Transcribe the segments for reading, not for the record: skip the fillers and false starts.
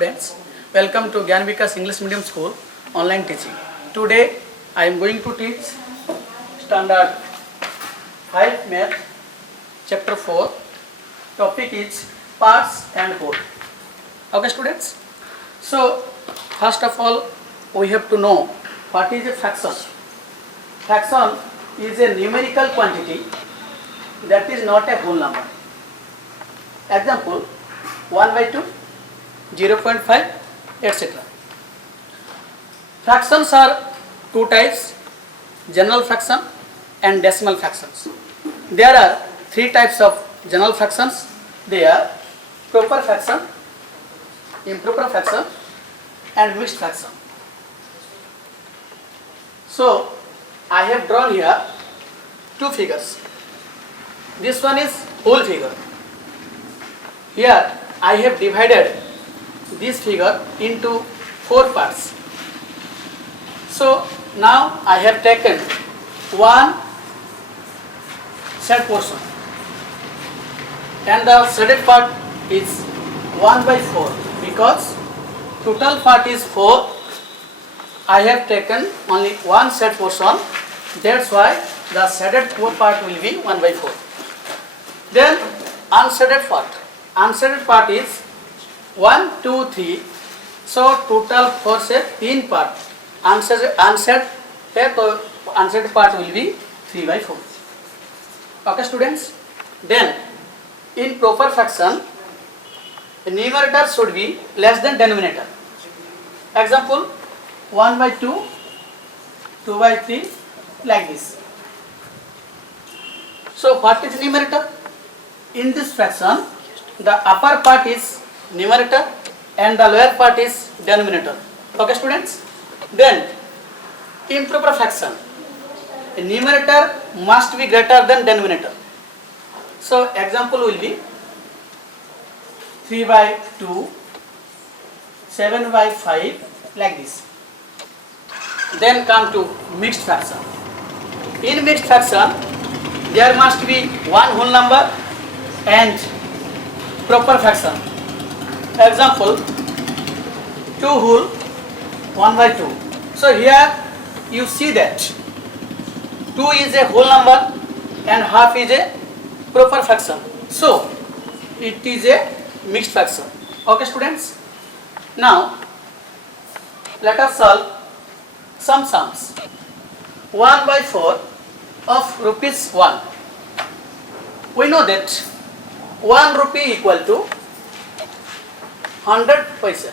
students, welcome to Gyan Vikas English Medium School online teaching. Today I am going to teach standard 5 math chapter 4. Topic is parts and whole. Okay students, so first of all we have to know what is a fraction. Fraction is a numerical quantity that is not a whole number. Example 1 by 2, 0.5, etc. Fractions are two types, general fraction and decimal fractions. There are three types of general fractions. They are proper fraction, improper fraction and mixed fraction. So I have drawn here two figures. This one is whole figure. Here I have divided this figure into 4 parts. So now I have taken one set portion and the shaded part is 1 by 4 because total part is 4. I have taken only one set portion, that's why the shaded part will be 1 by 4. Then unshaded part. Unshaded part is 1, 2, 3. So total 4 से 3 part. Unshaded है तो unshaded part will be 3 by 4. Okay students. Then in proper fraction, numerator should be less than denominator. Example 1 by 2, 2 by 3, like this. So what is numerator? In this fraction, the upper part is numerator and the lower part is denominator. Okay students? Then improper fraction, numerator must be greater than denominator. So example will be 3 by 2, 7 by 5, like this. Then come to mixed fraction. In mixed fraction, there must be one whole number and proper fraction. Example 2 whole 1 by 2. So here you see that 2 is a whole number and half is a proper fraction. So it is a mixed fraction. Okay students? Now let us solve some sums. 1 by 4 of rupees 1. We know that 1 rupee equal to 100 paisa.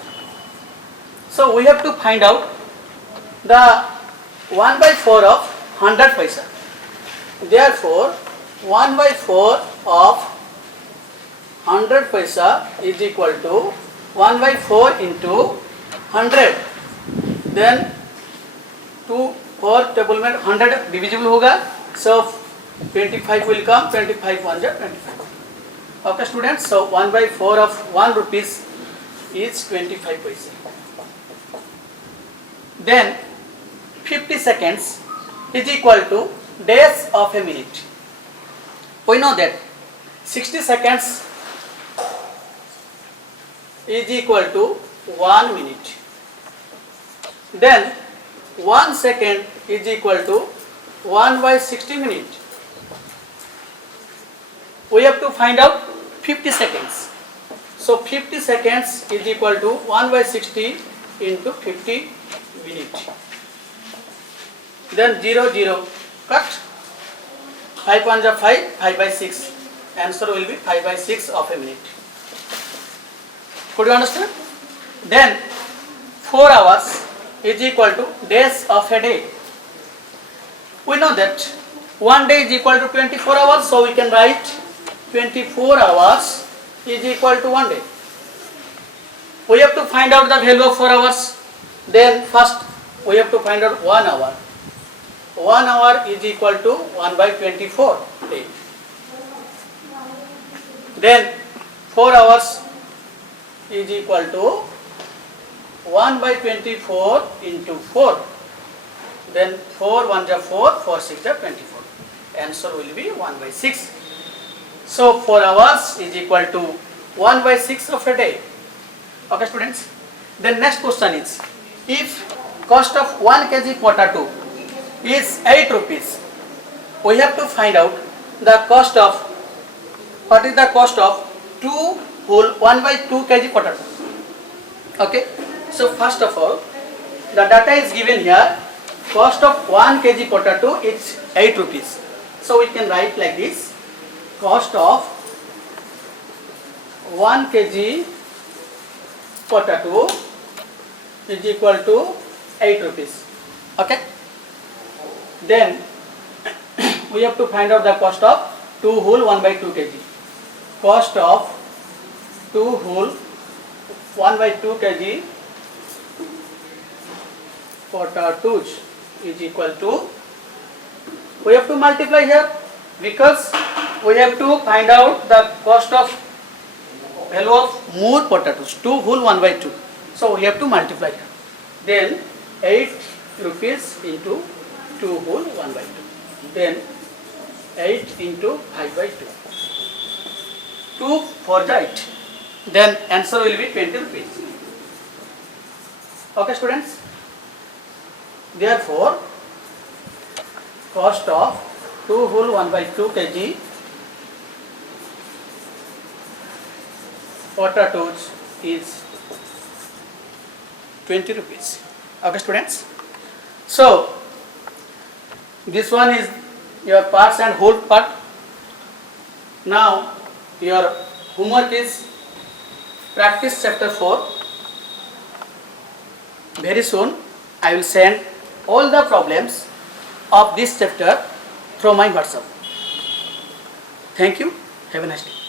So we have to find out the 1 by 4 of 100 paisa. Therefore 1 by 4 of 100 paisa is equal to 1 by 4 into 100. Then 2 4 table में 100 divisible होगा. So 25 will come. 25 1 25. Okay students, so 1 by 4 of 1 rupees is 25 paisa. Then 50 seconds is equal to days of a minute. We know that 60 seconds is equal to 1 minute. Then 1 second is equal to 1 by 60 minutes. We have to find out 50 seconds. So 50 seconds is equal to 1 by 60 into 50 minutes. Then 0 0 cut. 5 1 5, 5 by 6. Answer will be 5 by 6 of a minute. Could you understand? Then 4 hours is equal to days of a day. We know that 1 day is equal to 24 hours, so we can write 24 hours is equal to 1 day. We have to find out the value of 4 hours. Then first we have to find out 1 hour. 1 hour is equal to 1 by 24 day. Then 4 hours is equal to 1 by 24 into 4. Then 4 1 ja 4, 4 6 ja 24. Answer will be 1 by 6. So 4 hours is equal to 1 by 6 of a day. Okay students. Then next question is, if cost of 1 kg potato is 8 rupees, we have to find out the cost of, what is the cost of 2 whole 1 by 2 kg potato. Okay, so first of all, the data is given here. Cost of 1 kg potato is 8 rupees. So we can write like this: cost of 1 kg potato is equal to 8 rupees. Okay. Then we have to find out the cost of 2 whole 1 by 2 kg. Cost of 2 whole 1 by 2 kg potatoes is equal to, we have to multiply here because we have to find out the cost of value of more potatoes, 2 whole 1 by 2. So we have to multiply here. Then 8 rupees into 2 whole 1 by 2. Then 8 into 5 by 2. 2 for the 8. Then answer will be 20 rupees. Okay students. Therefore, cost of 2 whole 1 by 2 kg potatoes is 20 rupees. Okay students. So, this one is your parts and whole part. Now, your homework is practice chapter 4. Very soon, I will send all the problems of this chapter through my WhatsApp. Thank you. Have a nice day.